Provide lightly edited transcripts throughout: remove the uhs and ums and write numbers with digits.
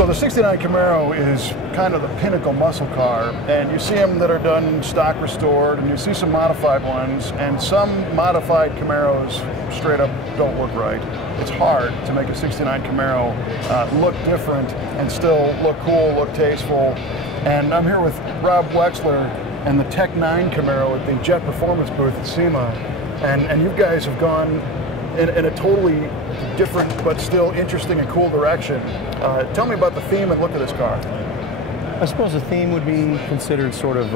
So the 69 Camaro is kind of the pinnacle muscle car, and you see them that are done stock restored, and you see some modified ones, and some modified Camaros straight up don't look right. It's hard to make a 69 Camaro look different and still look cool, look tasteful. And I'm here with Rob Wexler and the TEC9 Camaro at the Jet Performance booth at SEMA, and you guys have gone in a totally different but still interesting and cool direction. Tell me about the theme and look of this car. I suppose the theme would be considered sort of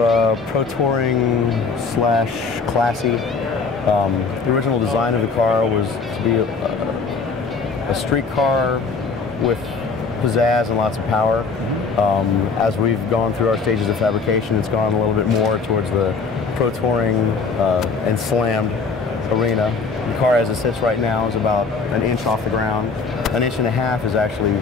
pro touring slash classy. The original design of the car was to be a street car with pizzazz and lots of power. As we've gone through our stages of fabrication, it's gone a little bit more towards the pro touring and slammed arena. The car as it sits right now is about an inch off the ground. An inch and a half is actually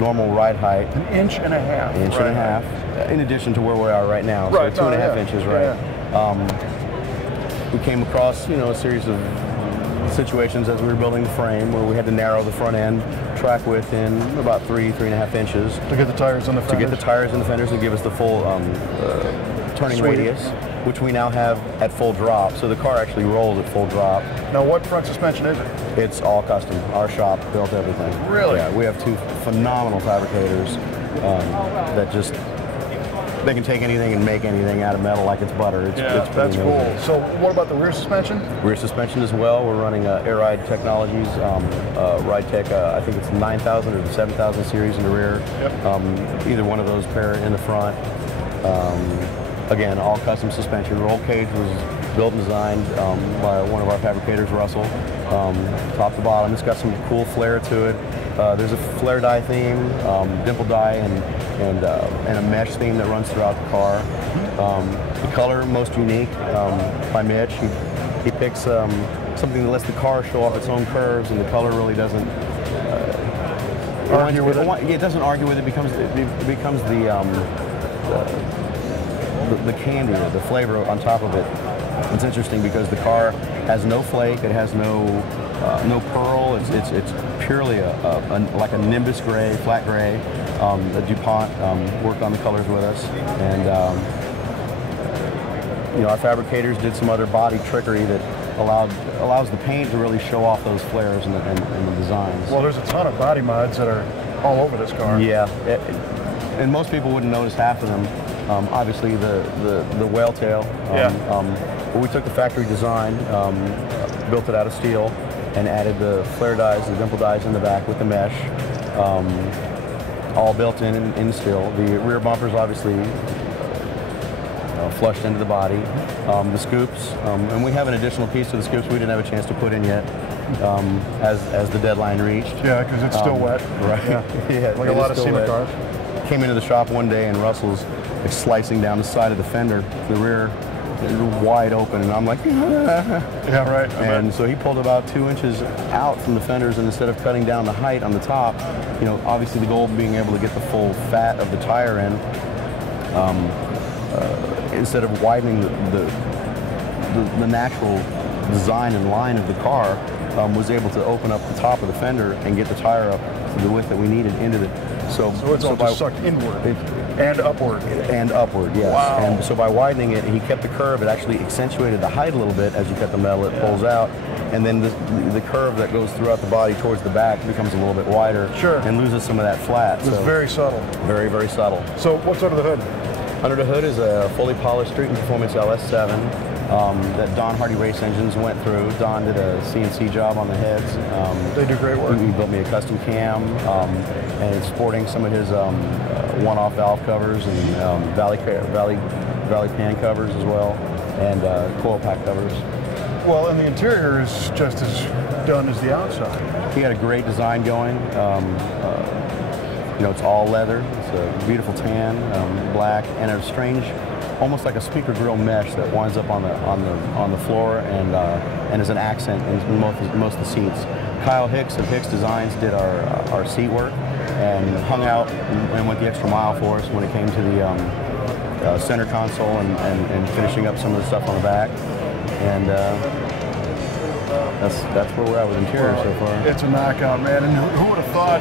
normal ride height. An inch and a half. An inch and a half, in addition to where we are right now. Right. So 2.5 inches, right? Yeah. We came across, a series of situations as we were building the frame where we had to narrow the front end track width in about 3.5 inches. To get the tires on the fenders? To get the tires and the fenders and give us the full turning radius, which we now have at full drop. So the car actually rolls at full drop. Now what front suspension is it? It's all custom. Our shop built everything. Really? Yeah, we have two phenomenal fabricators that just, they can take anything and make anything out of metal like it's butter. It's that's cool. So what about the rear suspension? Rear suspension as well. We're running Air Ride Technologies, Ride Tech, I think it's 9,000 or the 7,000 series in the rear. Yep. Either one of those pair in the front. Again, all custom suspension. Roll cage was built and designed by one of our fabricators, Russell, top to bottom. It's got some cool flair to it. There's a flare die theme, dimple die, and a mesh theme that runs throughout the car. The color, most unique by Mitch. He picks something that lets the car show off its own curves, and the color really doesn't argue with it. It doesn't argue with it. It becomes the candy, the flavor on top of it. It's interesting because the car has no flake, it has no pearl. It's purely like a Nimbus gray, flat gray. The DuPont worked on the colors with us, and our fabricators did some other body trickery that allows the paint to really show off those flares and the designs. Well, there's a ton of body mods that are all over this car. Yeah, and most people wouldn't notice half of them. Obviously the whale tail. But we took the factory design, built it out of steel, and added the flare dies, the dimple dies in the back with the mesh, all built in steel. The rear bumpers obviously flushed into the body. The scoops, and we have an additional piece to the scoops we didn't have a chance to put in yet as the deadline reached. Yeah, because it's still wet. Right. Yeah, like a lot of SEMA cars. Came into the shop one day and Russell's slicing down the side of the fender, the rear, wide open, and I'm like, yeah, right. And so he pulled about 2 inches out from the fenders, and instead of cutting down the height on the top, obviously the goal of being able to get the full fat of the tire in, instead of widening the natural design and line of the car, was able to open up the top of the fender and get the tire up to the width that we needed into the. So it's all just sucked inward and upward. And upward, yes. Wow. And so by widening it, he kept the curve. It actually accentuated the height a little bit as you cut the metal. It pulls out, and then the curve that goes throughout the body towards the back becomes a little bit wider. Sure. And loses some of that flat. It's very subtle. Very, very subtle. So what's under the hood? Under the hood is a fully polished Street and Performance LS7 that Don Hardy Race Engines went through. Don did a CNC job on the heads. They do great work. He built me a custom cam, and it's sporting some of his one-off valve covers and valley pan covers as well, and coil pack covers. Well, and the interior is just as done as the outside. He had a great design going. It's all leather. It's a beautiful tan, black, and a strange, almost like a speaker grill mesh that winds up on the floor and is an accent in most of the seats. Kyle Hicks of Hicks Designs did our seat work and hung out and went the extra mile for us when it came to the center console and finishing up some of the stuff on the back. And that's where we're at with interior so far. It's a knockout, man. And who would have thought,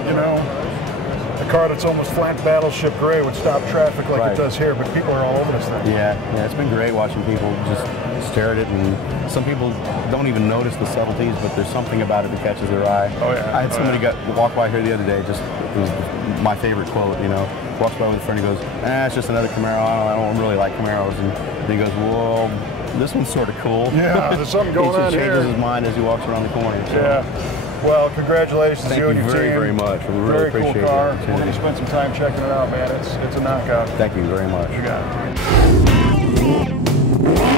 a car that's almost flat battleship gray would stop traffic like it does here, but people are all over this thing. Yeah, it's been great watching people just stare at it, and some people don't even notice the subtleties, but there's something about it that catches their eye. Oh yeah. I had somebody walk by here the other day, just, it was my favorite quote, you know, walks by with a friend and goes, it's just another Camaro, I don't really like Camaros, and he goes, well, this one's sort of cool. Yeah, there's something going on here. He changes his mind as he walks around the corner. So. Yeah. Well, congratulations to you and your team. Thank you very much. We really appreciate it. Very cool car. We're going to spend some time checking it out, man. It's a knockout. Thank you very much. You got it.